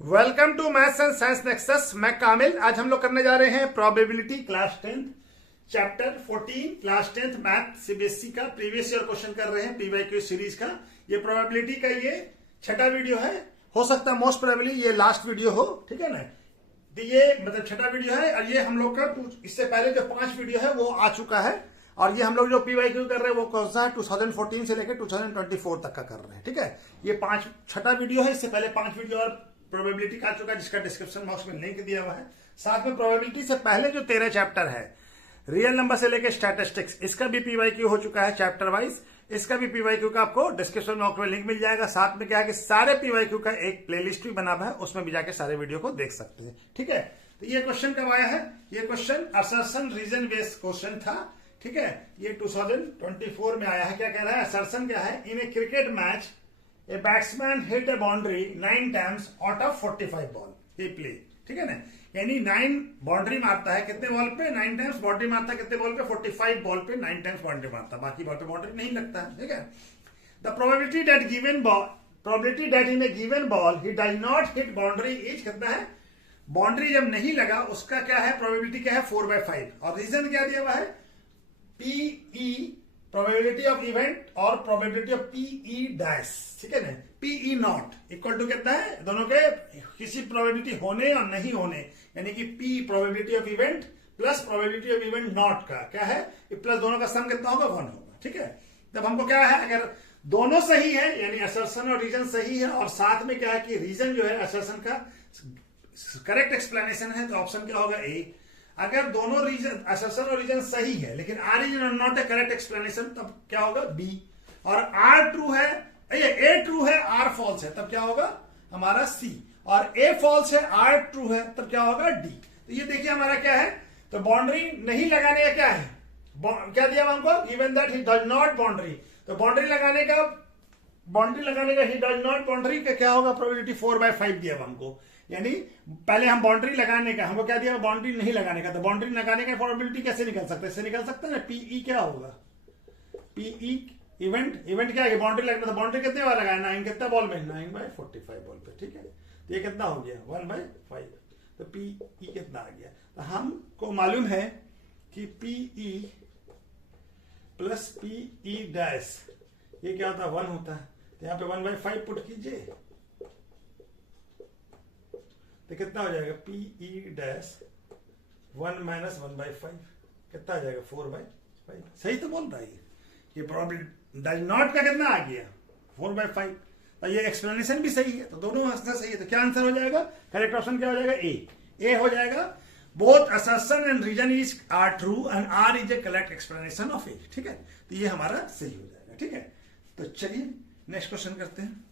Welcome to maths and science nexus. मैं कामिल। आज हम लोग करने जा रहे हैं probability class 10 chapter 14 class 10 math CBSE का प्रीवियस ईयर क्वेश्चन कर रहे हैं पीवाईक्यू सीरीज का। ये प्रोबेबिलिटी का ये छठा वीडियो है। हो सकता है मोस्ट प्रोबेबली ये लास्ट वीडियो हो, ठीक है ना। तो ये मतलब छठा वीडियो है और ये हम लोग का इससे पहले जो 5 वीडियो है वो आ चुका है। और ये हम लोग जो पीवाईक्यू कर रहे हैं वो कौन सा है 2014 से लेकर 2024 तक का कर रहे हैं, ठीक है। ये छठा वीडियो है। इससे पहले 5 वीडियो और प्रोबेबिलिटी का आ चुका है जिसका डिस्क्रिप्शन बॉक्स में लिंक दिया हुआ है। साथ में प्रोबेबिलिटी से पहले जो 13 चैप्टर है रियल नंबर से लेकर स्टैटिस्टिक्स, इसका भी पीवाईक्यू हो चुका है चैप्टर वाइज। इसका भी पीवाईक्यू का आपको डिस्क्रिप्शन बॉक्स में लिंक मिल जाएगा। साथ में क्या है कि सारे पीवाईक्यू का एक प्लेलिस्ट भी बना हुआ है, उसमें भी जाके सारे वीडियो को देख सकते हैं, ठीक है। तो ये क्वेश्चन कब आया है? ये question assertion reason based question था, ठीक है। ये 2024 में आया है। क्या कह रहा है? असर्शन क्या है? In a cricket match a batsman hit a boundary 9 times out of 45 ball he play, ठीक है ना। यानी 9 बाउंड्री मारता है कितने बॉल पे? 9 टाइम्स बाउंड्री मारता है कितने बॉल पे? 45 बॉल पे 9 टाइम्स बाउंड्री मारता है, बाकी बॉल पे बाउंड्री नहीं लगता है, ठीक है। The probability that in A given ball he does not hit boundary is कितना है? बाउंड्री जब नहीं लगा उसका क्या है? प्रोबेबिलिटी क्या है? 4/5। और रीजन क्या दिया हुआ है? पीई प्रोबेबिलिटी ऑफ इवेंट और प्रोबेबिलिटी ऑफ पीई डैश, ठीक है ना। पीई नॉट इक्वल टू कितना है? दोनों के किसी प्रोबेबिलिटी होने और नहीं होने, यानी कि P probability of event plus probability of event not का क्या है? प्लस दोनों का सम कितना होगा? 1 होगा, ठीक है। तब हमको क्या है? अगर दोनों सही है यानी असर्शन और रीजन सही है और साथ में क्या है कि रीजन जो है असर्शन का करेक्ट एक्सप्लेनेशन है, तो ऑप्शन क्या होगा? ए। अगर दोनों रीजन असर्शन और रीजन सही है लेकिन आर रीजन और नॉट ए करेक्ट एक्सप्लेनेशन, तब क्या होगा? बी। और आर ट्रू है, ये ए ट्रू है आर फॉल्स है, तब क्या होगा? हमारा सी। और ए फॉल्स है आर ट्रू है, तब क्या होगा? डी। तो ये देखिए हमारा क्या है, तो बाउंड्री नहीं लगाने का क्या है? क्या दिया हमको? Even that he does not boundary, तो बाउंड्री लगाने का ही डज नॉट बाउंड्री का क्या होगा? प्रोबेबिलिटी 4/5 दिया हमको। यानी पहले हम बाउंड्री लगाने का, हमको क्या दिया? बाउंड्री नहीं लगाने का। तो बाउंड्री लगाने का प्रोबेबिलिटी कैसे निकल सकता है? इससे निकल सकता है ना। पीई क्या होगा? पीई इवेंट क्या है? बाउंड्री लगना। तो बाउंड्री कितने बार लगाया? 9 कितना बॉल में? 9/45 बॉल पे, ठीक है। तो ये कितना हो गया? 1/5। तो पीई कितना आ गया? तो हमको मालूम है कि पीई प्लस पीई डैश ये क्या होता है? 1 होता है। तो यहाँ पे 1/5 पुट कीजिए तो कितना हो जाएगा? पीई डैश 1 - 1/5 कितना आ जाएगा? 4/5। सही तो बोल रहा है ये प्रोबेबिलिटी डज नॉट का कितना आ गया? 4/5। तो ये एक्सप्लेनेशन भी सही है, तो दोनों आंसर सही है। तो क्या आंसर हो जाएगा? करेक्ट ऑप्शन क्या हो जाएगा? ए हो जाएगा। Both assertion and reason is are true and R is a correct explanation of A, ठीक है। तो ये हमारा सही हो जाएगा, ठीक है। तो चलिए नेक्स्ट क्वेश्चन करते हैं।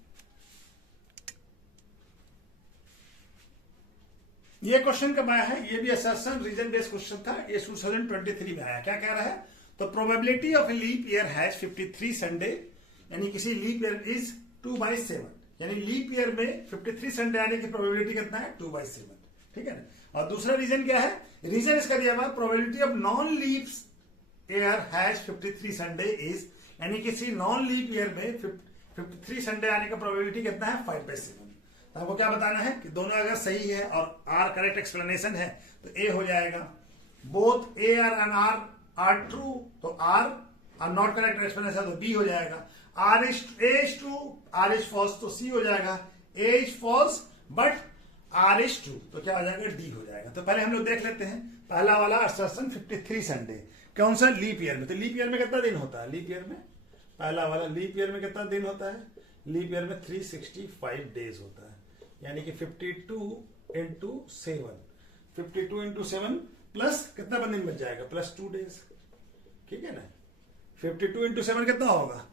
ये क्वेश्चन कब आया है? ये भी असर्शन रीजन बेस्ड क्वेश्चन था। ये 2023 में आया। क्या कह रहा है? तो probability of a leap year has 53 Sunday, यानी किसी लीप ईयर इज 2/7, यानी लीप ईयर में 53 संडे आने की प्रोबेबिलिटी कितना है? 2/7, ठीक है ना। और दूसरा रीजन क्या है? रीजन इसका दिया हुआ probability of non leap year has 53 Sunday is, यानी किसी नॉन लीप ईयर में 53 संडे आने का प्रोबेबिलिटी कितना है? 5/7। आपको क्या बताना है कि दोनों अगर सही है और आर करेक्ट एक्सप्लेनेशन है तो ए हो जाएगा। Both A R and R true, तो आर नॉट करेक्ट एक्सप्लेनेशन तो बी हो जाएगा। R is true, R is false तो सी हो जाएगा। A is false but R is true, तो क्या हो जाएगा? डी हो जाएगा। तो पहले हम लोग देख लेते हैं पहला वाला असर्शन 53 संडे कौन सा? लीप ईयर में। तो लीप ईयर में कितना दिन होता है? लीप ईयर में पहला वाला लीप ईयर में कितना दिन होता है? लीप ईयर में 365 डेज होता है, यानी कि 52 × 7, 52 × 7 प्लस कितना दिन बच जाएगा? प्लस 2 डेज, ठीक है ना। 52 × 7 कितना होगा?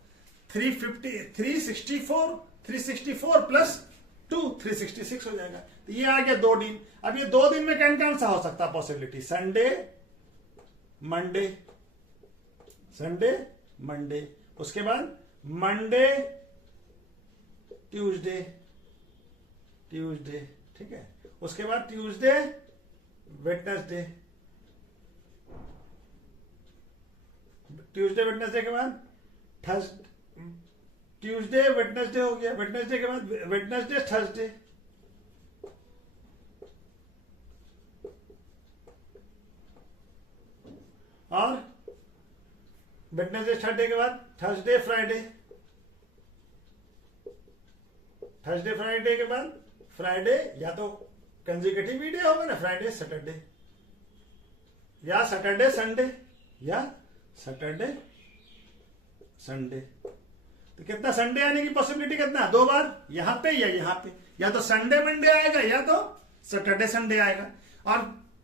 364 प्लस 2 366 हो जाएगा। तो ये आ गया 2 दिन। अब ये 2 दिन में कौन सा हो सकता है पॉसिबिलिटी? संडे मंडे, उसके बाद मंडे ट्यूसडे, ठीक है। उसके बाद ट्यूसडे वेडनेसडे के बाद ट्यूसडे वेडनेसडे हो गया। वेडनेसडे के बाद वेडनेसडे थर्सडे, और वेडनेसडे थर्सडे के बाद थर्सडे फ्राइडे, थर्सडे फ्राइडे के बाद फ्राइडे या तो कंसेक्यूटिव वीडियो होगा ना, फ्राइडे सैटरडे या सैटरडे संडे या सैटरडे संडे। तो कितना संडे आने की पॉसिबिलिटी कितना है? 2 बार, यहां पे या यहां पे, या तो संडे मंडे आएगा या तो सैटरडे संडे आएगा। और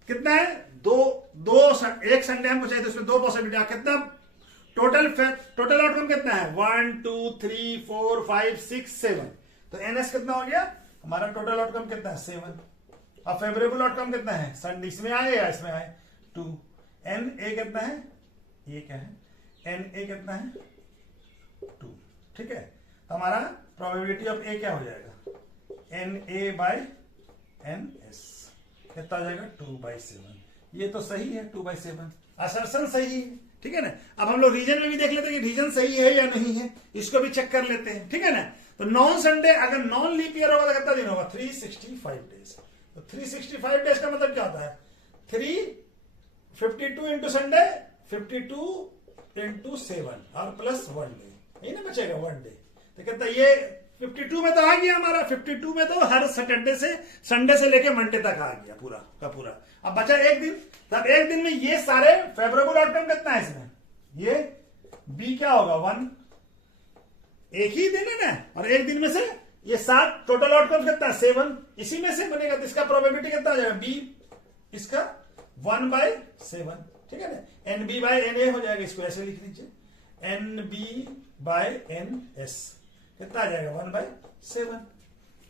कितना है? एक संडे हमको चाहिए तो उसमें 2 पॉसिबिलिटी। कितना टोटल आउटकम कितना है? 1 2 3 4 5 6 7। तो एनएस कितना हो गया हमारा? टोटल आउटकम कितना है? 7। और फेवरेबल आउटकम कितना है? संडे इसमें आए या इसमें आए? 2। एन ए कितना है? ये क्या है? एन ए कितना है? 2। ठीक है, तो हमारा प्रोबेबिलिटी ऑफ ए क्या हो जाएगा? N A by n S कितना हो जाएगा? 2/7। ये तो सही है, 2/7 असर्शन सही है। ठीक है ना। अब हम लोग रीजन में भी देख लेते हैं कि रीजन सही है या नहीं है, इसको भी चेक कर लेते हैं। ठीक है ना। तो नॉन संडे अगर नॉन लीप ईयर होगा तो कितना दिन होगा? 365 डेज। तो 365 डेज का मतलब क्या होता है? 352 इंटू संडे, 52 इंटू 7 और प्लस 1 डे, यही ना बचेगा 1 डे। तो कितना ये 52 में तो आ गया हमारा। 52 में तो हर सैटरडे से संडे से लेके मंडे तक आ गया पूरा का पूरा। अब बचा एक दिन। तब एक दिन में ये सारे फेवरेबल आउटकम कितना है इसमें? ये बी क्या होगा? 1। एक ही दिन है ना, और एक दिन में से ये 7 टोटल आउटकम कितना है? 7। इसी में से बनेगा, तो इसका प्रोबेबिलिटी कितना आ जाएगा? बी इसका 1/7। ठीक है ना। N B by n A हो जाएगा, इसको ऐसे लिख लीजिए, n B by n S कितना आ जाएगा? 1/7।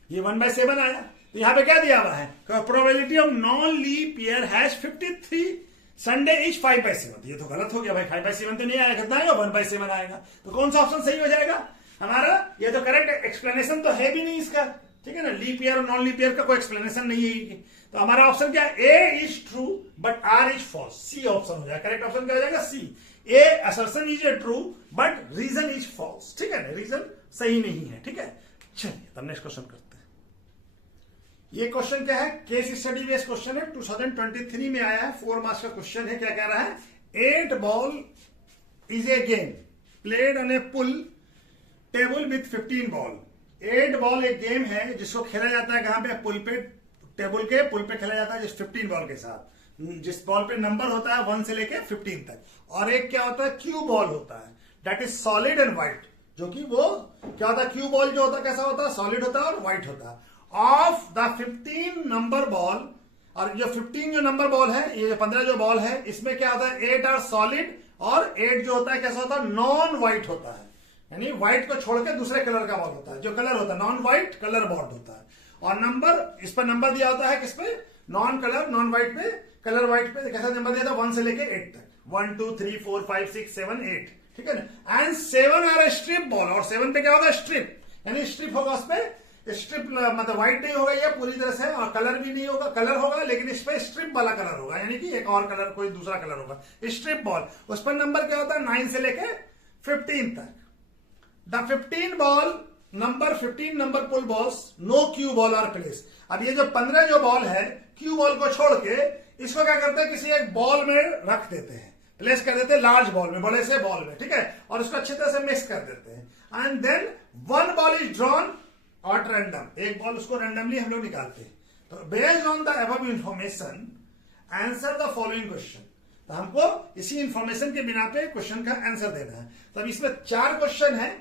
ये 1/7 आया। तो यहां पे क्या दिया हुआ है? Probability of non leap year has 53 Sunday is 5/7। ये तो गलत हो गया भाई, 5/7 तो नहीं आएगा। कितना आएगा? 1/7 आएगा। तो कौन सा ऑप्शन सही हो जाएगा हमारा? ये तो करेक्ट एक्सप्लेनेशन तो है भी नहीं इसका। ठीक है ना। लीप ईयर और नॉन लीप ईयर का कोई एक्सप्लेनेशन नहीं है। तो हमारा ऑप्शन क्या है? A is true but R is false. C option हो जाएगा। करेक्ट ऑप्शन क्या हो जाएगा? C. A assertion is a true but reason is false. ठीक है ना, रीजन सही नहीं है। ठीक है, चलिए तब नेक्स्ट क्वेश्चन करते हैं। ये क्वेश्चन क्या है? केस स्टडी बेस्ड क्वेश्चन है, 2023 में आया है, 4 मार्क्स का क्वेश्चन है। क्या कह रहा है? 8 ball is a game played on a pool table with 15 ball. 8 ball एक गेम है जिसको खेला जाता है कहां पे? पुल पे, टेबल के पुल पे खेला जाता है, जिस 15 बॉल के साथ, जिस बॉल पे नंबर होता है 1 से लेके 15 तक। और एक क्या होता है? क्यू बॉल होता है, that is solid and white, जो कि वो क्या होता है? क्यू बॉल जो होता है कैसा होता है? सॉलिड होता है और व्हाइट होता है। ऑफ द 15 नंबर बॉल, और जो 15 जो नंबर बॉल है, ये जो 15 जो बॉल है, इसमें क्या होता है? 8 आर सॉलिड और 8 जो होता है कैसा होता है? नॉन व्हाइट होता है, यानी व्हाइट को छोड़ के दूसरे कलर का बॉल होता है। जो कलर होता है नॉन व्हाइट कलर बॉल होता है। और नंबर, इस पर नंबर दिया होता है किस पे? नॉन कलर नॉन व्हाइट पे, कलर व्हाइट पे कैसा नंबर दिया था? 1 से लेके 8 तक, 1 2 3 4 5 6 7 8। ठीक है ना। एंड 7 आर स्ट्रिप बॉल, और 7 पे क्या होगा? स्ट्रिप, यानी स्ट्रिप होगा। उस पर स्ट्रिप मतलब व्हाइट नहीं होगा ये पूरी तरह से, और कलर भी नहीं होगा, कलर होगा लेकिन इस पे स्ट्रिप वाला कलर होगा, यानी कि एक और कलर, कोई दूसरा कलर होगा। स्ट्रिप बॉल, उस पर नंबर क्या होता है? 9 से लेके 15 तक। The 15 ball number 15 number pool balls, no cue ball are place. अब ये जो 15 जो बॉल है, क्यू बॉल को छोड़ के इसको क्या करते हैं? किसी एक बॉल में रख देते हैं, प्लेस कर देते हैं लार्ज बॉल में, बड़े से बॉल में। ठीक है, और उसको अच्छी तरह से मिक्स कर देते हैं। And then 1 ball is drawn at random, एक बॉल उसको रैंडमली हम लोग निकालते हैं। तो based on the above information answer the following question. तो हमको इसी इंफॉर्मेशन के बिना पे क्वेश्चन का आंसर देना है। तो अब इसमें 4 क्वेश्चन है,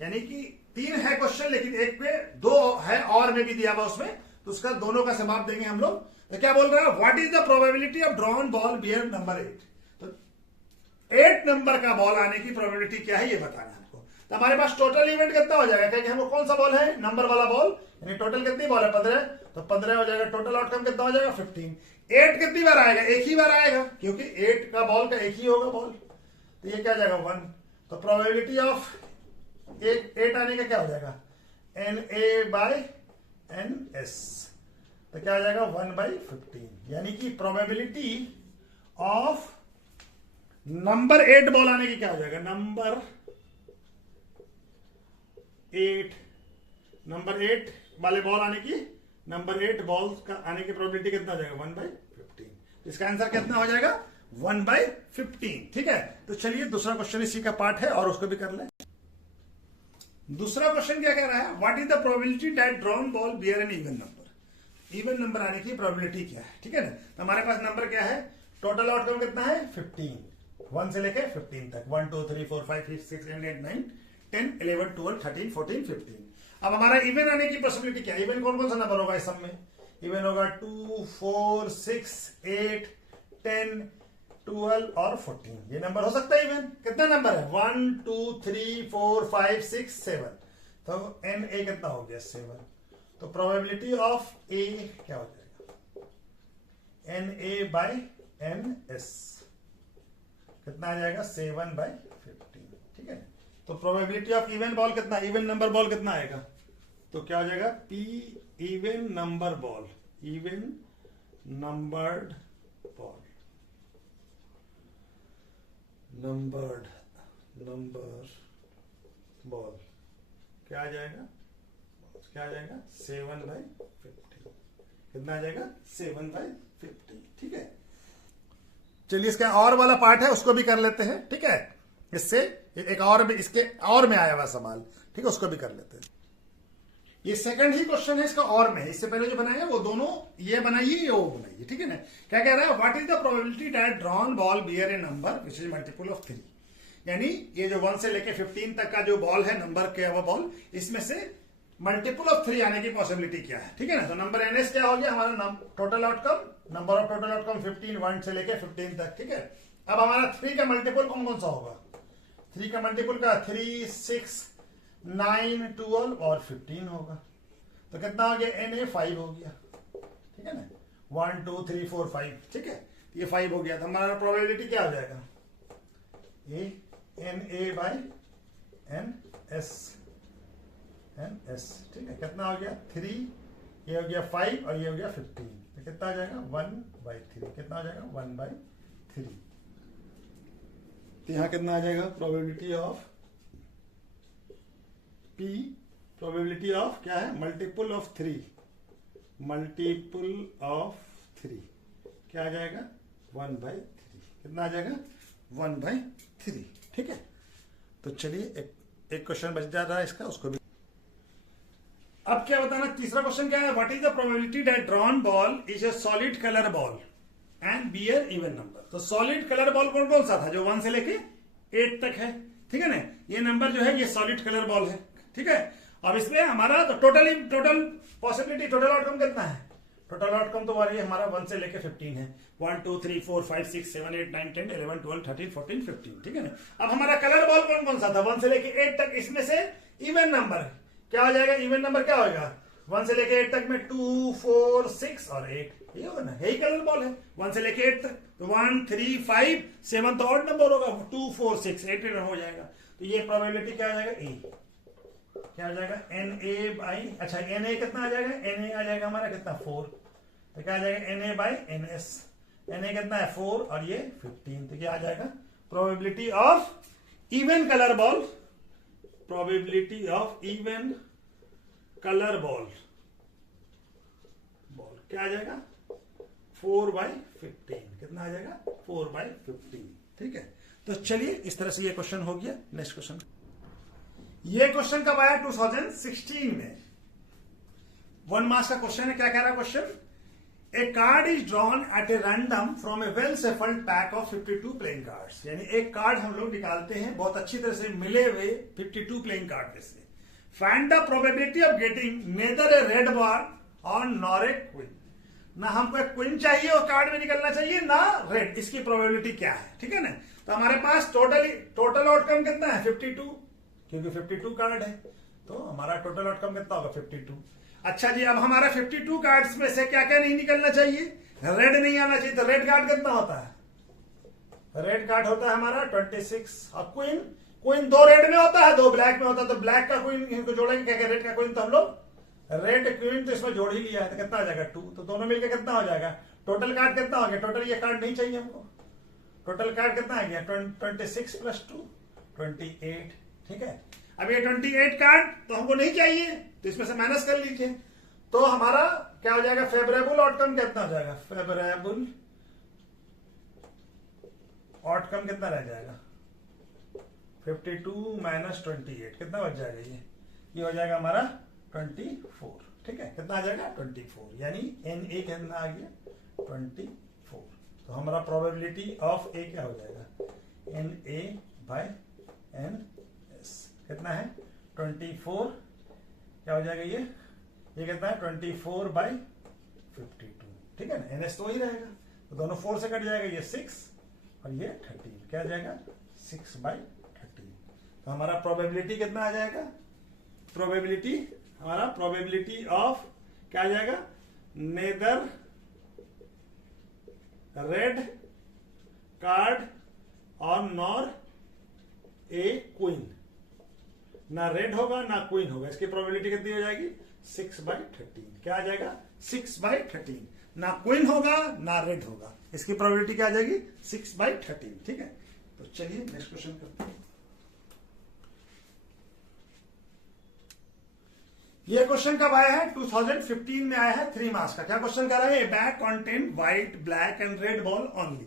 यानी कि 3 है क्वेश्चन, लेकिन एक पे 2 है और में भी दिया हुआ उसमें, तो उसका दोनों का जवाब देंगे हम लोग। तो क्या बोल रहा है? What is the probability of drawn ball bear number 8। तो 8 नंबर का बॉल आने की प्रोबेबिलिटी क्या है ये बताना है हमको। तो हमारे पास टोटल इवेंट कितना हो जाएगा? क्योंकि हमको कौन सा बॉल है? नंबर वाला बॉल, यानी टोटल कितनी बॉल है? 15। तो 15 हो जाएगा। टोटल आउटकम कितना हो जाएगा? 15। 8 कितनी बार आएगा? एक ही बार आएगा, क्योंकि 8 का बॉल का एक ही होगा बॉल। तो ये क्या जाएगा? 1। तो प्रोबेबिलिटी ऑफ 8 आने का क्या हो जाएगा? NA by NS। तो क्या आ जाएगा? 1/15, यानी कि प्रोबेबिलिटी ऑफ नंबर 8 बॉल आने की क्या हो जाएगा? नंबर 8 वाले बॉल आने की, नंबर 8 बॉल का आने की प्रोबेबिलिटी कितना हो जाएगा? 1/15। इसका आंसर कितना हो जाएगा? 1/15। ठीक है, तो चलिए दूसरा क्वेश्चन इसी का पार्ट है और उसको भी कर लें। दूसरा क्वेश्चन क्या कह रहा है, what is the probability that drawn ball bear an even number. Even number आने की प्रोबेबिलिटी क्या है, ठीक है ना। तो हमारे पास नंबर क्या है, टोटल आउटकम कितना है 15, 1 से लेके 15 तक, 1 2 3 4 5 6 7 8 9 10 11 12 13 14 15। अब हमारा इवन आने की पॉसिबिलिटी क्या है, इवन कौन कौन सा नंबर होगा इस सब में, इवन होगा 2 4 6 8 10 12 और 14। ये नंबर हो सकता है इवन। कितना नंबर है, 1 2 3 4 5 6 7, तो एन ए कितना हो गया 7। तो प्रोबेबिलिटी ऑफ ए क्या हो जाएगा, n A by N S कितना आ जाएगा 7/15। ठीक है, तो प्रोबेबिलिटी ऑफ इवन बॉल कितना, इवन नंबर बॉल कितना आएगा, तो क्या हो जाएगा P even number ball, even numbered ball, number ball क्या आ जाएगा, क्या आ जाएगा 7/15। कितना आ जाएगा 7/15। ठीक है, चलिए इसका और वाला पार्ट है उसको भी कर लेते हैं। ठीक है, इससे एक और भी इसके और में आया हुआ सवाल, ठीक है, उसको भी कर लेते हैं। ये सेकंड ही क्वेश्चन है इसका और में, इससे पहले जो बनाया वो दोनों ये बनाइए ये वो बनाइए। ठीक है ना, क्या कह रहा है, what is the probability that drawn ball bear a number which is multiple of 3। यानी ये जो 1 से लेके 15 तक का जो बॉल है, नंबर क्या हुआ बॉल, इसमें से मल्टीपल ऑफ 3 आने की पॉसिबिलिटी क्या है। ठीक है ना, तो नंबर एन एस क्या हो गया हमारा, total outcome, number of total outcome 15, 1 से लेके 15 तक। ठीक है, अब हमारा 3 का मल्टीपल कौन कौन सा होगा, 3 का मल्टीपल का 3 6 9 12 और 15 होगा। तो कितना हो गया, एन ए 5 हो गया। ठीक है ना, 1 2 3 4 5। ठीक है, ये 5 हो गया, तो हमारा प्रोबेबिलिटी क्या हो जाएगा, A N A by N S, N S. ठीक है, कितना हो गया 3, ये हो गया 5 और ये हो गया 15, तो कितना आ जाएगा 1/3। कितना आ जाएगा 1/3। तो यहां कितना आ जाएगा, probability of P, probability of क्या है, मल्टीपल ऑफ 3, मल्टीपल ऑफ 3 क्या आ जाएगा 1/3। कितना आ जाएगा 1/3। ठीक है, तो चलिए एक क्वेश्चन बच जा रहा है इसका, उसको भी। अब क्या बताना, तीसरा क्वेश्चन क्या है, what is the probability that drawn ball is a solid colour ball and bear even number. तो सॉलिड कलर बॉल कौन कौन सा था, जो 1 से लेके 8 तक है। ठीक है ना, ये नंबर जो है ये सॉलिड कलर बॉल है। ठीक है, अब इसमें हमारा तो टोटल पॉसिबिलिटी, टोटल आउटकम कितना है, टोटल आउटकम तो वाली हमारा 1 से लेके 15 है, 1 2 3 4 5 6 7 8 9 10 11 12 13 14 15। ठीक है ना, अब हमारा कलर बॉल कौन कौन सा था, 1 से लेके 8 तक, इसमें से इवन नंबर क्या हो जाएगा, इवन नंबर क्या होगा 1 से लेके 8 तक में 2 4 6 और 8, ये होगा ना, यही कलर बॉल है 1 से लेके 8 तक। तो 1 3 5 7 तो ऑड नंबर होगा, 2 4 6 8 हो जाएगा। तो ये प्रोबेबिलिटी क्या आ जाएगा, ए क्या आ जाएगा एन ए बाई, अच्छा एन ए कितना आ जाएगा, एन ए आ जाएगा हमारा कितना 4, तो क्या आ जाएगा n A by N S, n A कितना है 4 और ये 15, तो क्या आ जाएगा probability of even colour ball, probability of even colour ball क्या आ जाएगा 4/15। कितना आ जाएगा 4/15। ठीक है, तो चलिए इस तरह से ये क्वेश्चन हो गया। नेक्स्ट क्वेश्चन, ये क्वेश्चन कब आया 2016 में, 1 मार्क्स का क्वेश्चन है। क्या कह रहा है question, A card is drawn eight a random from A well shuffled pack of 52 playing cards. यानी एक कार्ड हम लोग निकालते हैं बहुत अच्छी तरह से मिले हुए 52 प्लेइंग कार्ड में से। Find the probability of getting neither a red ball और नॉर ए क्वीन। ना हमको एक क्वीन चाहिए और कार्ड में निकलना चाहिए ना रेड, इसकी प्रोबेबिलिटी क्या है। ठीक है ना, तो हमारे पास टोटल आउटकम कितना है 52, क्योंकि 52 कार्ड है, तो हमारा टोटल आउटकम कितना होगा 52। अच्छा जी, अब हमारा 52 कार्ड्स में से क्या क्या नहीं निकलना चाहिए, रेड नहीं आना चाहिए, तो रेड कार्ड कितना होता है, रेड कार्ड होता है हमारा 26। अब क्वीन 2 रेड में होता है 2 ब्लैक में होता है, तो ब्लैक का क्वीन इनको जोड़ेंगे क्या, रेड का क्वीन, तो हम लोग रेड क्वीन तो इसमें जोड़ ही लिया है, तो कितना आ जाएगा 2, तो दोनों मिलकर कितना हो जाएगा, टोटल कार्ड कितना हो गया, टोटल ये कार्ड नहीं चाहिए हमको, टोटल कार्ड कितना आ गया 26 + 2 28। ठीक है, अब ये 28 कार्ड तो हमको नहीं चाहिए, तो इसमें से माइनस कर लीजिए, तो हमारा क्या हो जाएगा फेवरेबल आउटकम कितना हो जाएगा, फेवरेबल आउटकम कितना रह जाएगा 52 माइनस 28 कितना बच जाएगा ये हो जाएगा हमारा 24। ठीक है, कितना आ जाएगा 24, यानी एन ए कितना आ गया 24। तो हमारा प्रोबेबिलिटी ऑफ ए क्या हो जाएगा n A by n S कितना है 24, क्या हो जाएगा ये कितना है 24 बाय 52। ठीक है ना, एन एस तो वही रहेगा, तो दोनों 4 से कट जाएगा, ये 6 और ये 13, क्या आ जाएगा 6 बाय 13। तो हमारा प्रोबेबिलिटी कितना आ जाएगा, प्रोबेबिलिटी ऑफ क्या आ जाएगा, नेदर रेड कार्ड और नॉर ए क्वीन, ना रेड होगा ना क्वीन होगा, इसकी प्रोबेबिलिटी कितनी हो जाएगी 6 बाय 13। क्या आ जाएगा 6 बाय 13, ना क्वीन होगा ना रेड होगा, इसकी प्रोबेबिलिटी क्या आ जाएगी 6 बाय 13। ठीक है, तो चलिए नेक्स्ट क्वेश्चन करते हैं। ये क्वेश्चन कब आया है 2015 में आया है, 3 मार्क्स का। क्या क्वेश्चन कर रहा है, a bag contain white black and red ball only.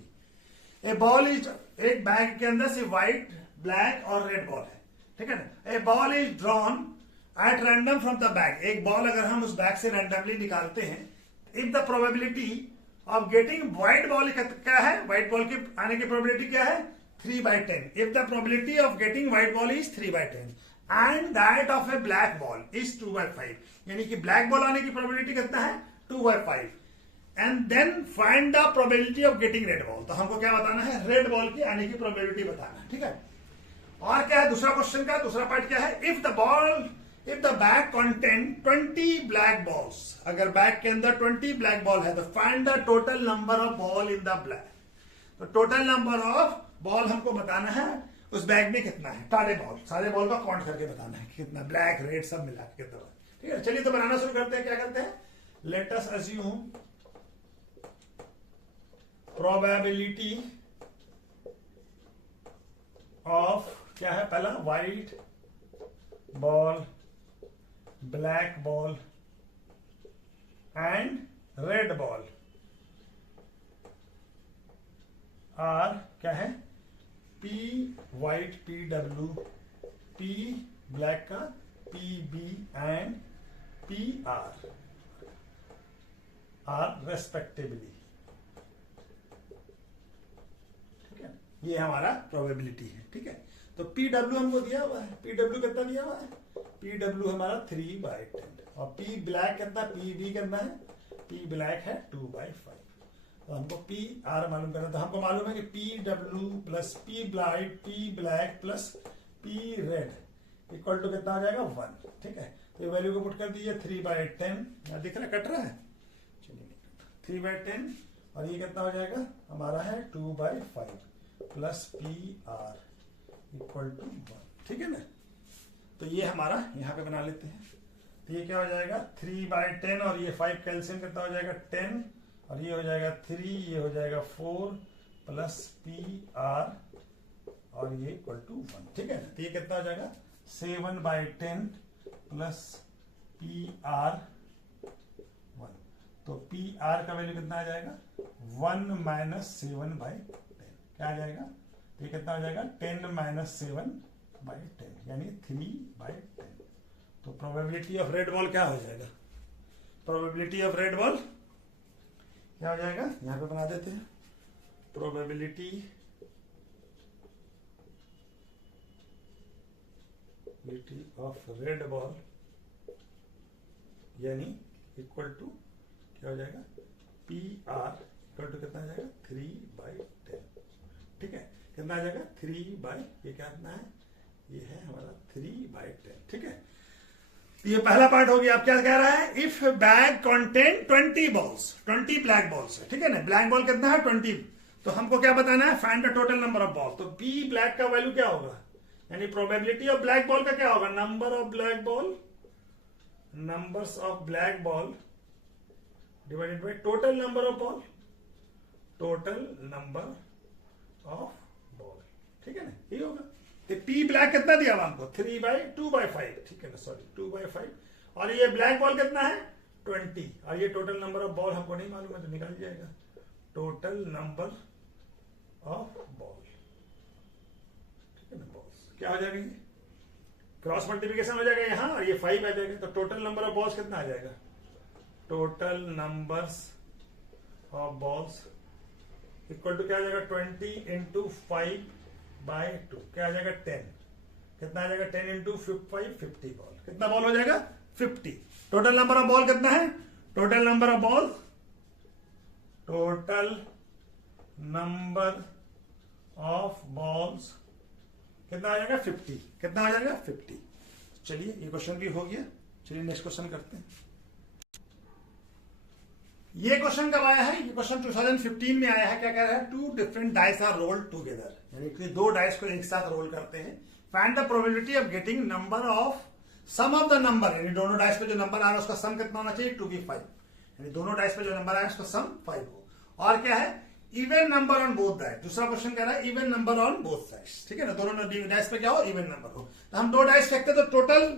A ball is, एक बैग के अंदर सिर्फ व्हाइट ब्लैक और रेड बॉल है। ठीक है ना, a ball is drawn at random from the bag, एक बॉल अगर हम उस बैग से रैंडमली निकालते हैं, if the probability of getting white ball क्या है, व्हाइट बॉल के आने की प्रोबेबिलिटी क्या है 3 by 10, if the probability of getting white ball is 3 by 10 and that of A black ball is 2 by 5, यानी कि ब्लैक बॉल आने की प्रोबेबिलिटी कितना है 2 by 5, and then find the probability of getting red ball. तो हमको क्या बताना है, रेड बॉल की आने की प्रोबेबिलिटी बताना है। ठीक है, और क्या है दूसरा क्वेश्चन का दूसरा पार्ट क्या है, if the bag contain 20 black balls, अगर बैग के अंदर 20 ब्लैक बॉल है तो find the total number of ball in the black. तो टोटल नंबर ऑफ बॉल हमको बताना है उस बैग में कितना है, सारे बॉल का काउंट करके बताना है कितना, ब्लैक रेड सब मिला के कितना। ठीक है, चलिए तो बनाना शुरू करते हैं। क्या करते हैं, let us assume probability of, क्या है पहला white ball, black ball and red ball are क्या है P white P W, P black का P B and P R respectively. ठीक है, ये हमारा प्रोबेबिलिटी है। ठीक है, तो पी डब्ल्यू हमको दिया हुआ है, पी डब्ल्यू कितना दिया हुआ है, पी डब्ल्यू हमारा 3 by 10, और पी ब्लैक कितना, पी बी कितना है, पी ब्लैक है 2 by 5। तो हमको पी आर मालूम करना, तो हमको मालूम है कि P W plus P black plus P red equal to कितना हो जाएगा 1। ठीक है, तो ये वैल्यू को पुट कर दीजिए 3 by 10, यहाँ दिख रहा है कट रहा है, चलिए 3 by 10, और ये कितना हो जाएगा हमारा है 2 by 5 plus P R equal to 1। ठीक है ना, तो ये हमारा यहाँ पे बना लेते हैं। तो ये क्या हो जाएगा 3 by 10 और ये 5 कैल्सियम कितना हो जाएगा 10, और ये हो जाएगा 3, ये हो जाएगा 4 प्लस पी आर और ये इक्वल टू 1। ठीक है ना, तो ये कितना हो जाएगा 7 by 10 प्लस पी आर 1। तो पी आर का वैल्यू कितना आ जाएगा 1 माइनस 7 by 10, क्या आ जाएगा, ये कितना हो जाएगा 10 माइनस 7 by 10, यानी 3 by 10। तो प्रोबेबिलिटी ऑफ रेड बॉल क्या हो जाएगा, प्रोबेबिलिटी ऑफ रेड बॉल क्या हो जाएगा, यहां पे बना देते हैं, प्रोबेबिलिटी ऑफ रेड बॉल यानी इक्वल टू क्या हो जाएगा पी आर इक्वल टू कितना आ जाएगा 3 by 10। ठीक है, कितना आ जाएगा 3 by, ये क्या कितना है, ये है हमारा 3 by 10। ठीक है, ये पहला पार्ट हो गया। आप क्या कह रहा है, if bag contain 20 balls, 20 black balls है। ठीक है ना, ब्लैक बॉल कितना है 20, तो हमको क्या बताना है find the total number of ball. तो बी ब्लैक का वैल्यू क्या होगा, यानी प्रोबेबिलिटी ऑफ ब्लैक बॉल का क्या होगा, number of black ball, numbers of black ball divided by total number of ball, total number of ball. ठीक है ना, ये होगा। तो पी ब्लैक कितना दिया हुआ हमको 3 by 2 by 5। ठीक है ना, सॉरी 2 by 5, और ये ब्लैक बॉल कितना है 20, और ये टोटल नंबर ऑफ बॉल हमको नहीं मालूम है, तो निकाल जाएगा टोटल नंबर ऑफ बॉल। है ना, बॉल्स क्या हो जाएगा, ये क्रॉस मल्टीप्लिकेशन हो जाएगा यहाँ और ये 5 आ जाएगा, तो टोटल नंबर ऑफ बॉल्स कितना आ जाएगा, total numbers of balls equal to क्या आ जाएगा 20 इंटू 5/2 क्या आ जाएगा 10, कितना आ जाएगा 10 इंटू 5 50 बॉल, कितना बॉल हो जाएगा 50। टोटल नंबर ऑफ बॉल कितना है, total number of ball, total number of balls कितना आ जाएगा 50, कितना आ जाएगा 50। चलिए ये क्वेश्चन भी हो गया, चलिए नेक्स्ट क्वेश्चन करते हैं। ये क्वेश्चन कब आया है, ये क्वेश्चन 2015 में आया है। क्या कह रहा है, 2 different dice are rolled together, यानी कि 2 डाइस को एक साथ रोल करते हैं। Find the probability of getting number of sum of the number, यानी दोनों डाइस पे जो नंबर आ रहा है उसका सम कितना होना चाहिए, 2 की 5, यानी दोनों डाइस पे जो नंबर आया उसका सम 5 हो। और क्या है, even number on both side, दूसरा क्वेश्चन कह रहा है even number on both sides, ठीक है ना, दोनों डाइस पे क्या हो, इवन नंबर हो। तो हम 2 डाइस फेंकते तो टोटल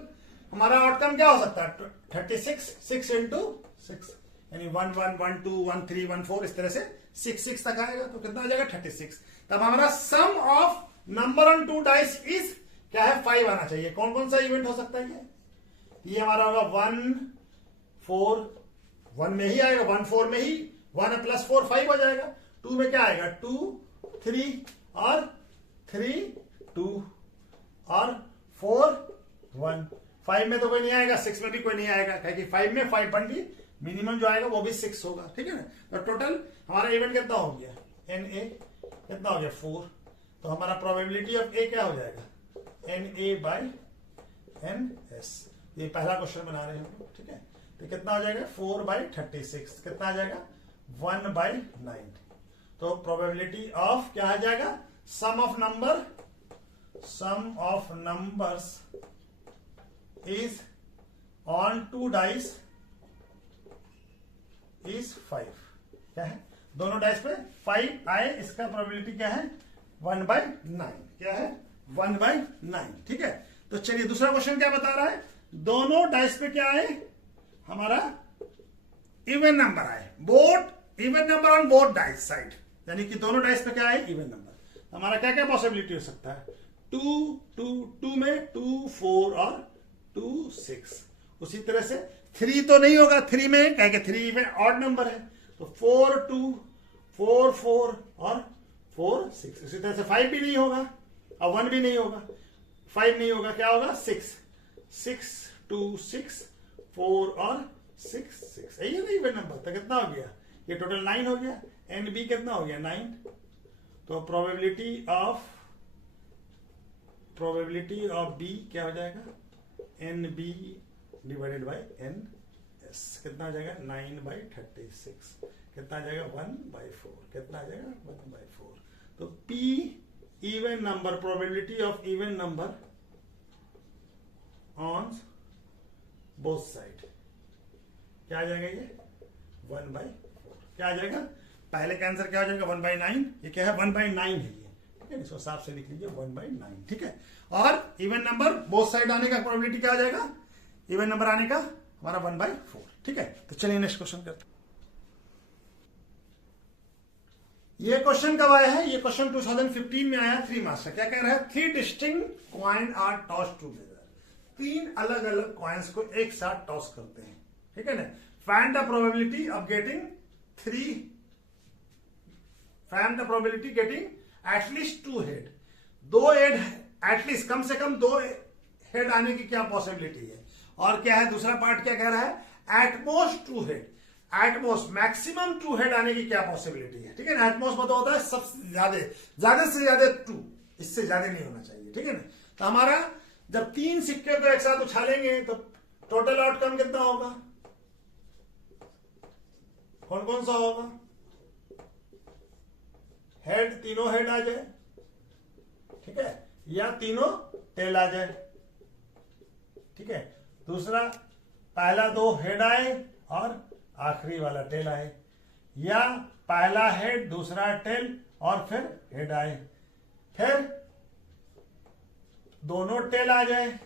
हमारा आउटकम क्या हो सकता है, 36, 6 इंटू 6, यानी 1 1 1 2 1 3 1 4 इस तरह से 6 6 तक आएगा, तो कितना आ जाएगा 36। तब हमारा sum of number on 2 dice is क्या है, 5 आना चाहिए। कौन कौन सा इवेंट हो सकता है ये हमारा होगा 1 4, 1 में ही आएगा, 1 4 में ही 1 + 4 5 हो जाएगा। 2 में क्या आएगा 2 3 और 3 2 और 4 1, 5 में तो कोई नहीं आएगा, 6 में भी कोई नहीं आएगा, क्योंकि 5 में 5 बन गई, मिनिमम जो आएगा वो भी 6 होगा, ठीक है ना। तो टोटल हमारा इवेंट कितना हो गया, NA कितना हो गया 4, तो हमारा प्रोबेबिलिटी ऑफ A क्या हो जाएगा, NA/NS। ये पहला क्वेश्चन बना रहे हैं, ठीक है। तो कितना हो जाएगा 4/36, कितना आ जाएगा 1/9। तो प्रोबेबिलिटी ऑफ क्या आ जाएगा, sum of numbers is on 2 dice is 5, क्या है, दोनों डाइस पे 5 आए, इसका प्रोबेबिलिटी क्या है 1/9, क्या है 1/9, ठीक है। तो चलिए दूसरा क्वेश्चन क्या बता रहा है, दोनों डाइस पे क्या आए, हमारा इवन नंबर आए, both even number on both dice side, यानी कि दोनों डाइस पे क्या आए, इवन नंबर। हमारा क्या क्या पॉसिबिलिटी हो सकता है, 2 में 2 4 और 2 6, उसी तरह से 3 तो नहीं होगा, 3 में क्या, 3 में ऑड नंबर है, तो 4 2 4 4 और 4 6, इसी तरह से 5 भी नहीं होगा और 1 भी नहीं होगा, 5 नहीं होगा, क्या होगा 6 6 2 6 4 और 6 6, यही है ना इवन नंबर। तो कितना हो गया, ये टोटल 9 हो गया, NB कितना हो गया 9। तो प्रोबेबिलिटी ऑफ B क्या हो जाएगा, NB डिवाइडेड बाय NS, कितना आ जाएगा 9/36, कितना आ जाएगा 1/4, कितना आ जाएगा 1/4। तो P even number, probability of even number on both side क्या आ जाएगा, ये 1/4, क्या आ जाएगा, पहले का आंसर क्या हो जाएगा 1/9, ये क्या है 1/9 है ये, ठीक है, इसको हिसाब से लिख लीजिए 1/9, ठीक है। और इवन नंबर बोथ साइड आने का प्रोबेबिलिटी क्या आ जाएगा, इवन नंबर आने का हमारा 1/4, ठीक है। तो चलिए नेक्स्ट क्वेश्चन करते हैं। ये क्वेश्चन कब आया है, ये क्वेश्चन 2015 में आया, 3 मार्क्स का। क्या कह रहा है, 3 distinct coin are toss together, 3 अलग अलग कॉइन्स को एक साथ टॉस करते हैं, ठीक है ना। Find the probability of getting at least 2 head, 2 head at least, कम से कम 2 हेड आने की क्या पॉसिबिलिटी है। और क्या है दूसरा पार्ट, क्या कह रहा है, at most 2 head, at most maximum 2 head आने की क्या पॉसिबिलिटी है, ठीक है ना। एटमोस्ट मतलब होता है सबसे ज्यादा से ज्यादा 2, इससे ज्यादा नहीं होना चाहिए, ठीक है ना। तो हमारा जब 3 सिक्के को एक साथ उछालेंगे तो टोटल आउटकम कितना होगा, कौन कौन सा होगा, हेड, तीनों हेड आ जाए, ठीक है, या तीनों टेल आ जाए, ठीक है। दूसरा, पहला 2 हेड आए और आखिरी वाला टेल आए, या पहला हेड दूसरा टेल और फिर हेड आए, फिर दोनों टेल आ जाए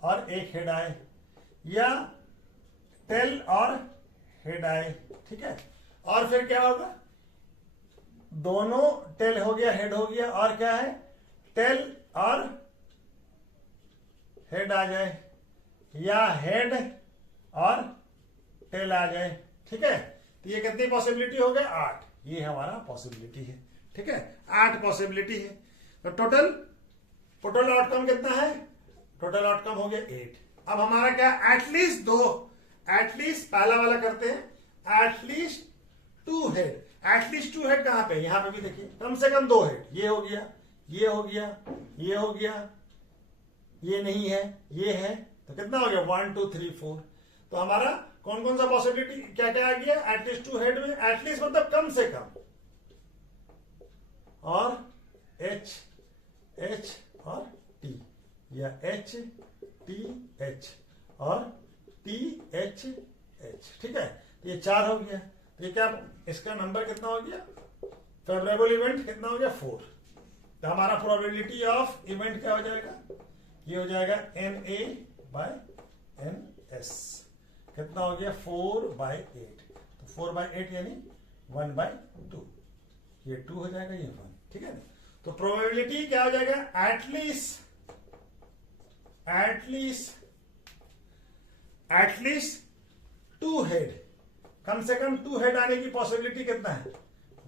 और एक हेड आए, या टेल और हेड आए, ठीक है। और फिर क्या होगा, दोनों टेल हो गया, हेड हो गया, और क्या है, टेल और हेड आ जाए, या हेड और टेल आ जाए। ठीक है, तो ये कितनी पॉसिबिलिटी हो गए? 8। ये हमारा पॉसिबिलिटी है। ठीक है, 8 पॉसिबिलिटी है। तो टोटल आउटकम कितना है? टोटल आउटकम हो गया 8। अब हमारा क्या? एटलीस्ट 2, एटलीस्ट पहला वाला करते हैं, एटलीस्ट 2 हेड। एटलीस्ट 2 हेड कहां पे? यहां पे भी देखिए, कम से कम 2 हेड। ये हो गया, ये हो गया, ये हो गया, ये नहीं है, ये है, तो कितना हो गया? 1 2 3 4। तो हमारा कौन कौन सा पॉसिबिलिटी क्या क्या आ गया? एटलीस्ट 2 हेड में, एटलीस्ट मतलब कम से कम, और एच और टी, या एच टी एच और टी एच एच। ठीक है, तो ये 4 हो गया। तो ये क्या, इसका नंबर कितना हो गया? फेवरेबल इवेंट कितना हो गया? 4। तो हमारा प्रोबेबिलिटी ऑफ इवेंट क्या हो जाएगा? ये हो जाएगा NA/NS। कितना हो गया? 4/8। तो 4/8 यानी 1/2। ये 2 हो जाएगा, ये 1। ठीक है ना? तो प्रोबेबिलिटी क्या हो जाएगा? एटलीस्ट 2 हेड, कम से कम 2 हेड आने की पॉसिबिलिटी कितना है?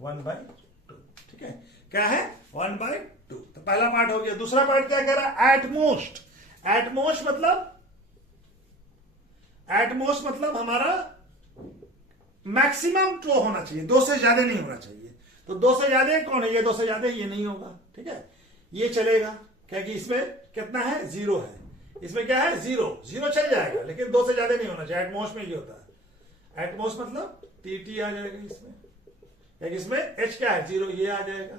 1/2। ठीक है, क्या है? 1/2। तो पहला पार्ट हो गया। दूसरा पार्ट क्या कह रहा है? एटमोस्ट। एटमोस्ट मतलब हमारा मैक्सिमम 2 होना चाहिए, 2 से ज्यादा नहीं होना चाहिए। तो 2 से ज्यादा कौन है? ये 2 से ज्यादा ये नहीं होगा। ठीक है, ये चलेगा, क्योंकि इसमें कितना है? 0 है। इसमें क्या है? 0 चल जाएगा, लेकिन 2 से ज्यादा नहीं होना चाहिए। एटमोस्ट में ये होता है। एटमोस्ट मतलब TT आ जाएगा इसमें, क्योंकि इसमें H क्या है? 0, ये आ जाएगा,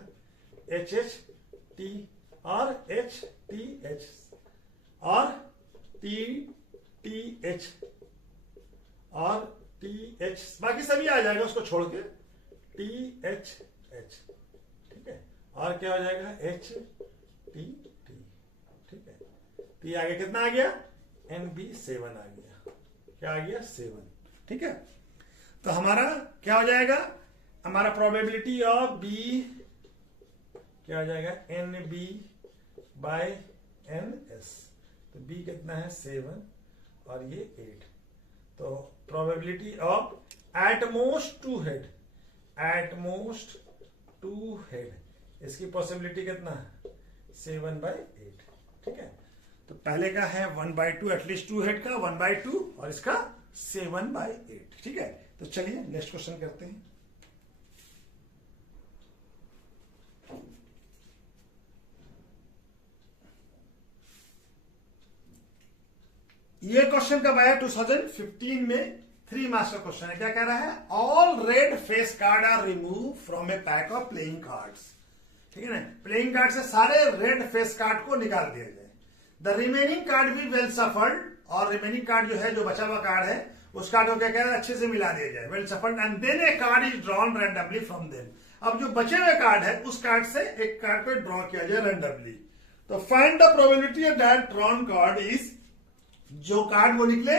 HHT और HTH और TTH और TH, बाकी सभी आ जाएगा उसको छोड़ के, THH। ठीक है, और क्या हो जाएगा? HTT। ठीक है, तो ये आगे कितना आ गया? NB7 आ गया। क्या आ गया? 7। ठीक है, तो हमारा क्या हो जाएगा? हमारा प्रोबेबिलिटी ऑफ B क्या हो जाएगा? NB/NS। तो B कितना है? 7 और ये 8। तो probability of at most 2 head, at most 2 head, इसकी पॉसिबिलिटी कितना है? 7/8। ठीक है, तो पहले का है 1/2, एटलीस्ट 2 हेड का 1/2, और इसका 7/8। ठीक है, तो चलिए नेक्स्ट क्वेश्चन करते हैं। ये क्वेश्चन कब आया? 2015 में 3 मार्क्स का क्वेश्चन है। क्या कह रहा है? All red face card are remove from a pack of playing cards. ठीक है ना, प्लेइंग कार्ड से सारे रेड फेस कार्ड को निकाल दिया जाए। द रिमेनिंग कार्ड भी वेल सफल्ड, और रिमेनिंग कार्ड जो है, जो बचा हुआ कार्ड है, उस कार्ड को क्या कह रहा है? अच्छे से मिला दिया जाए, well shuffled, and then a card is drawn randomly from them. अब जो बचे हुए कार्ड है, उस कार्ड से एक कार्ड को ड्रॉ किया जाए रैंडमली। तो find the probability that drawn card is, जो कार्ड वो निकले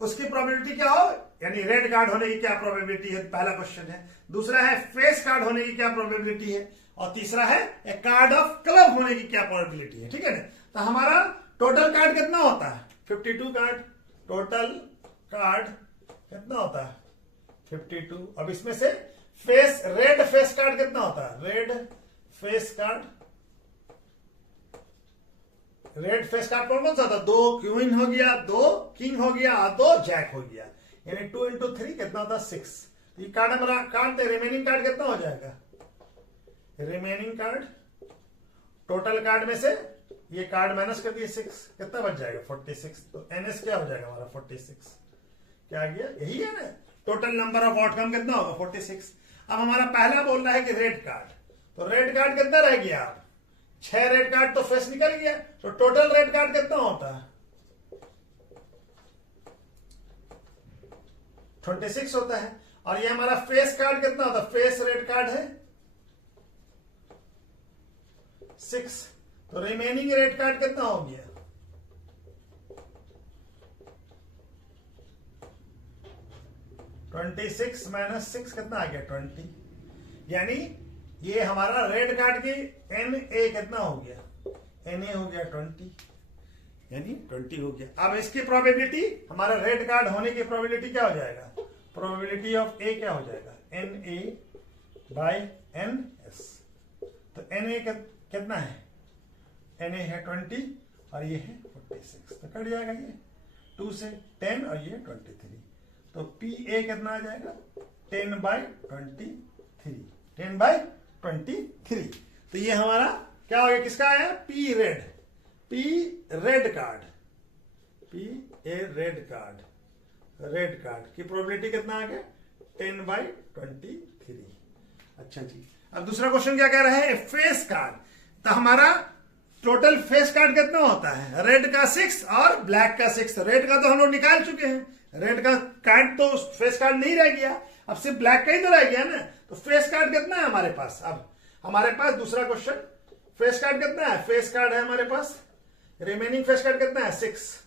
उसकी प्रोबेबिलिटी क्या हो, यानी रेड कार्ड होने की क्या प्रोबेबिलिटी है, पहला क्वेश्चन है। दूसरा है फेस कार्ड होने की क्या प्रोबेबिलिटी है, और तीसरा है ए कार्ड ऑफ क्लब होने की क्या प्रोबेबिलिटी है। ठीक है ना, तो हमारा टोटल कार्ड कितना होता है? 52 कार्ड। टोटल कार्ड कितना होता है? 52। अब इसमें से फेस, रेड फेस कार्ड कितना होता है? Red face card, red face card कौन सा था? 2 क्वीन हो गया, 2 किंग हो गया, और 2 जैक हो गया, यानी 2 × 3 कितना होता? 6। ये कार्ड हमारा कार्ड, रिमेनिंग कार्ड कितना हो जाएगा? रिमेनिंग कार्ड, टोटल कार्ड में से ये कार्ड माइनस कर दिए 6, कितना बच जाएगा? 46। तो NS क्या हो जाएगा हमारा? 46। क्या आ गया? यही है ना, टोटल नंबर ऑफ आउटकम कितना होगा? 46। अब हमारा पहला बोल रहा है कि रेड कार्ड, तो रेड कार्ड कितना रह गया? 6 रेड कार्ड तो फेस निकल गया, तो टोटल रेड कार्ड कितना होता है? 26 होता है। और ये हमारा फेस कार्ड कितना होता है? फेस रेड कार्ड है 6, तो रिमेनिंग रेड कार्ड कितना हो गया? 26 - 6 कितना आ गया? 20। यानी ये हमारा रेड कार्ड की NA कितना हो गया? Na हो गया 20, यानी 20 हो गया। अब इसकी प्रोबेबिलिटी, हमारा रेड कार्ड होने की प्रोबेबिलिटी क्या हो जाएगा, प्रोबेबिलिटी ऑफ ए क्या हो जाएगा, Na/ns। तो Na कितना है, Na है 20 और ये है 46, तो कट जाएगा ये 2 से 10 और ये 23, तो Pa कितना आ जाएगा 10/23, 10/23। तो ये हमारा क्या हो गया, किसका आया, P red card, red card की प्रोबेबिलिटी कितना आ गया 10/23। अच्छा जी, अब दूसरा क्वेश्चन क्या कह रहा है, फेस कार्ड। तो हमारा टोटल फेस कार्ड कितना होता है, रेड का 6 और ब्लैक का 6। रेड का तो हम लोग निकाल चुके हैं, रेड का कार्ड तो फेस कार्ड नहीं रह गया, अब सिर्फ ब्लैक का ही तो रह गया ना। तो फेस कार्ड कितना है हमारे पास, अब हमारे पास दूसरा क्वेश्चन, फेस कार्ड कितना है, फेस कार्ड है हमारे पास, रिमेनिंग फेस कार्ड कितना है 6,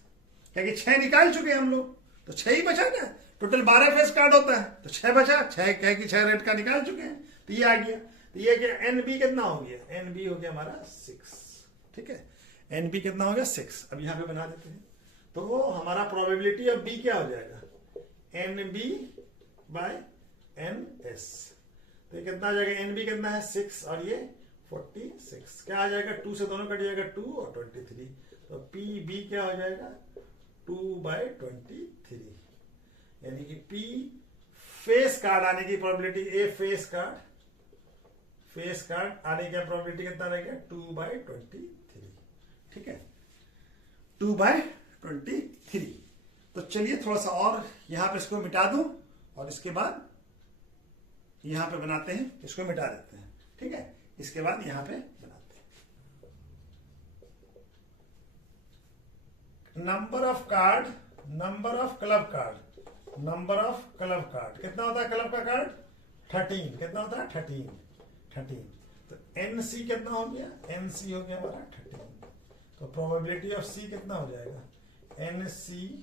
क्योंकि 6 निकाल चुके हैं हम लोग, तो 6 ही बचा ना। टोटल 12 फेस कार्ड होता है, तो 6 बचा, 6 कह कि 6 रेड का निकाल चुके हैं, तो ये आ गया। तो ये क्या, NB कितना हो गया, NB हो गया हमारा 6, ठीक है, NB कितना हो गया 6। अब यहां पे बना देते हैं, तो हमारा प्रोबेबिलिटी ऑफ B क्या हो जाएगा, NB/NS। तो ये कितना आ जाएगा, NB कितना है 6 और ये 46, क्या आ जाएगा, 2 से दोनों कट जाएगा 2 और 23, तो PB क्या हो जाएगा 2/23, यानी कि P फेस कार्ड आने की प्रोबेबिलिटी, A फेस कार्ड आने की प्रोबेबिलिटी कितना रह गया 2/23, ठीक है, 2/23। तो चलिए थोड़ा सा और यहां पे इसको मिटा दूं और इसके बाद यहां पे बनाते हैं, इसको मिटा देते हैं, ठीक है, इसके बाद यहां पे बनाते हैं। Number of card, number of club card, number of club card कितना होता है, क्लब का कार्ड 13, कितना होता है 13। तो NC कितना हो गया, NC हो गया हमारा 13, तो प्रोबेबिलिटी ऑफ C कितना हो जाएगा, NC/NS।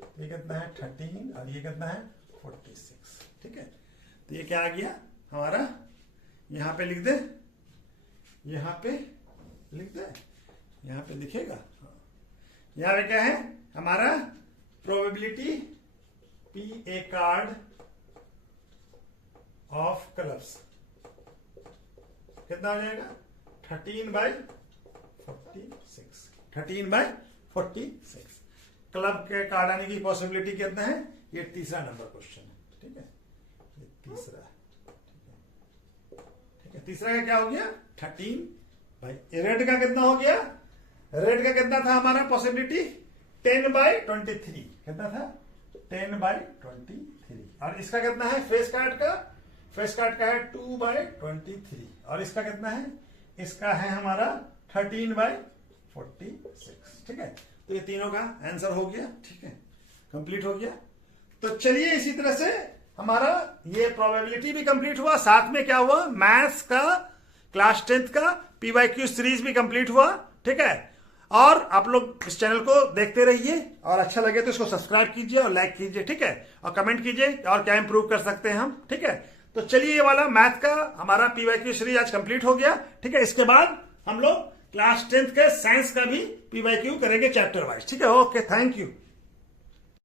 तो ये कितना है 13 और ये कितना है 46, ठीक है। तो ये क्या आ गया हमारा, यहां पे लिख दे, यहां पे लिख दे, यहां पे लिखेगा, यहां पे क्या है हमारा probability PA card of clubs कितना हो जाएगा 13/46, 13/46। क्लब के कार्ड आने की पॉसिबिलिटी कितना है, ये तीसरा नंबर क्वेश्चन है, ठीक है, ये तीसरा, ठीक है, तीसरा का क्या हो गया 13। रेड का कितना हो गया, रेड का कितना था हमारा पॉसिबिलिटी 10/23, कितना था 10/23। और इसका कितना है फेस कार्ड का, फेस कार्ड का है 2/23 और इसका कितना है, इसका है हमारा 13/46, ठीक है। तो ये तीनों का आंसर हो गया, ठीक है, कंप्लीट हो गया। तो चलिए इसी तरह से हमारा ये प्रोबेबिलिटी भी कंप्लीट हुआ, साथ में क्या हुआ, मैथ्स का क्लास 10th का PYQ सीरीज भी कंप्लीट हुआ, ठीक है। और आप लोग इस चैनल को देखते रहिए और अच्छा लगे तो इसको सब्सक्राइब कीजिए और लाइक कीजिए, ठीक है, और कमेंट कीजिए और क्या इंप्रूव कर सकते हैं हम, ठीक है। तो चलिए ये वाला मैथ का हमारा PYQ सीरीज आज कंप्लीट हो गया, ठीक है। इसके बाद हम लोग क्लास 10th के साइंस का भी PYQ करेंगे चैप्टर वाइज, ठीक है। Okay, thank you.